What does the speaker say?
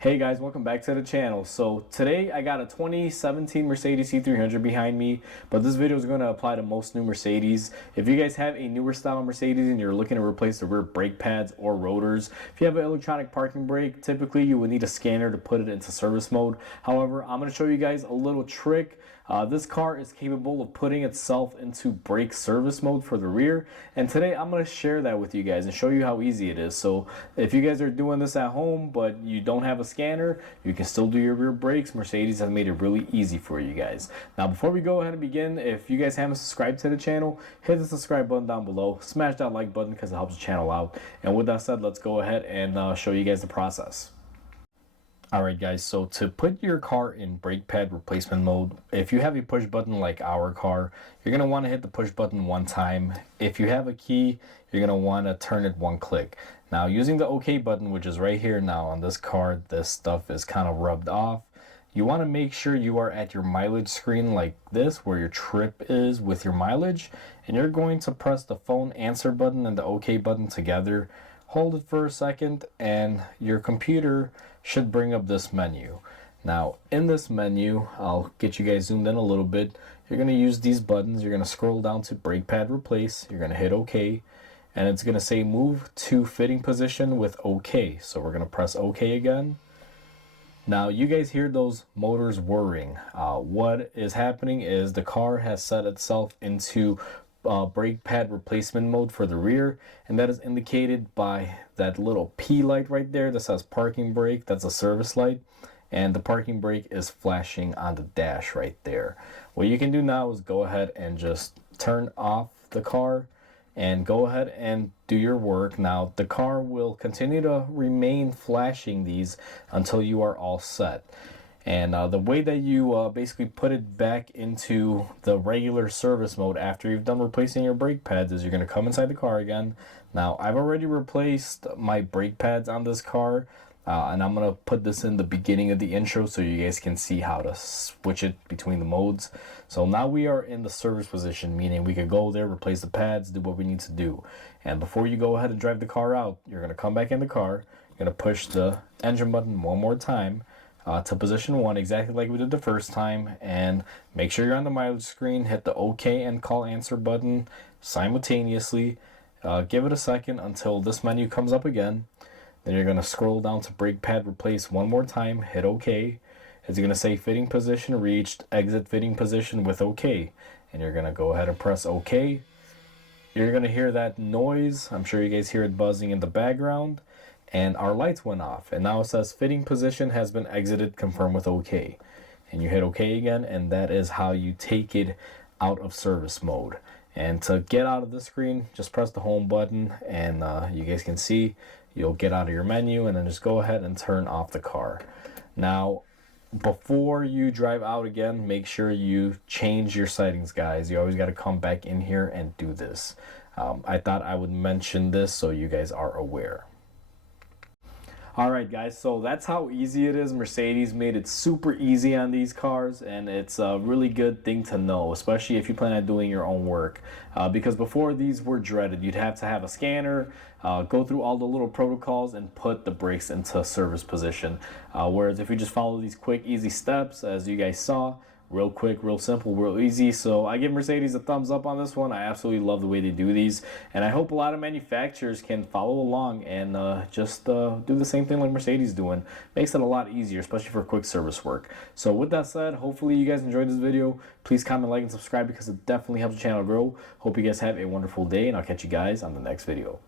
Hey guys, welcome back to the channel. So today I got a 2017 Mercedes C300 behind me, but this video is going to apply to most new Mercedes. If you guys have a newer style Mercedes and you're looking to replace the rear brake pads or rotors, if you have an electronic parking brake, typically you would need a scanner to put it into service mode. However, I'm going to show you guys a little trick. This car is capable of putting itself into brake service mode for the rear, and today I'm going to share that with you guys and show you how easy it is. So if you guys are doing this at home but you don't have a scanner, you can still do your rear brakes. Mercedes has made it really easy for you guys. Now before we go ahead and begin, if you guys haven't subscribed to the channel, hit the subscribe button down below, smash that like button because it helps the channel out. And with that said, let's go ahead and show you guys the process. Alright guys, so to put your car in brake pad replacement mode, if you have a push button like our car, you're going to want to hit the push button one time. If you have a key, you're going to want to turn it one click. Now using the OK button, which is right here now on this car, this stuff is kind of rubbed off. You want to make sure you are at your mileage screen like this, where your trip is with your mileage, and you're going to press the phone answer button and the OK button together. Hold it for a second and your computer should bring up this menu. Now in this menu, I'll get you guys zoomed in a little bit. You're going to use these buttons. You're going to scroll down to brake pad replace. You're going to hit OK, and it's going to say move to fitting position with OK. So we're going to press OK again. Now you guys hear those motors whirring. What is happening is the car has set itself into brake pad replacement mode for the rear, and that is indicated by that little P light right there that says parking brake. That's a service light, and the parking brake is flashing on the dash right there. What you can do now is go ahead and just turn off the car and go ahead and do your work. Now the car will continue to remain flashing these until you are all set. And the way that you basically put it back into the regular service mode after you've done replacing your brake pads is you're going to come inside the car again. Now I've already replaced my brake pads on this car, and I'm going to put this in the beginning of the intro so you guys can see how to switch it between the modes. So now we are in the service position, meaning we could go there, replace the pads, do what we need to do. And before you go ahead and drive the car out, you're going to come back in the car, you're going to push the engine button one more time to position 1, exactly like we did the first time, and make sure you're on the mileage screen. Hit the OK and call answer button simultaneously. Give it a second until this menu comes up again. Then you're going to scroll down to brake pad replace one more time, hit OK. It's going to say fitting position reached, exit fitting position with OK, and you're going to go ahead and press OK. You're going to hear that noise. I'm sure you guys hear it buzzing in the background. And our lights went off, and now it says fitting position has been exited, confirm with OK, and you hit OK again, and that is how you take it out of service mode. And to get out of the screen, just press the home button, and you guys can see you'll get out of your menu, and then just go ahead and turn off the car. Now before you drive out again, make sure you change your settings, guys. You always got to come back in here and do this. I thought I would mention this so you guys are aware. Alright guys, so that's how easy it is. Mercedes made it super easy on these cars, and it's a really good thing to know, especially if you plan on doing your own work. Because before, these were dreaded. You'd have to have a scanner, go through all the little protocols, and put the brakes into service position. Whereas if you just follow these quick, easy steps, as you guys saw, real quick, real simple, real easy. So I give Mercedes a thumbs up on this one. I absolutely love the way they do these, and I hope a lot of manufacturers can follow along and just do the same thing like Mercedes doing. Makes it a lot easier, especially for quick service work. So with that said, hopefully you guys enjoyed this video. Please comment, like, and subscribe because it definitely helps the channel grow. Hope you guys have a wonderful day, and I'll catch you guys on the next video.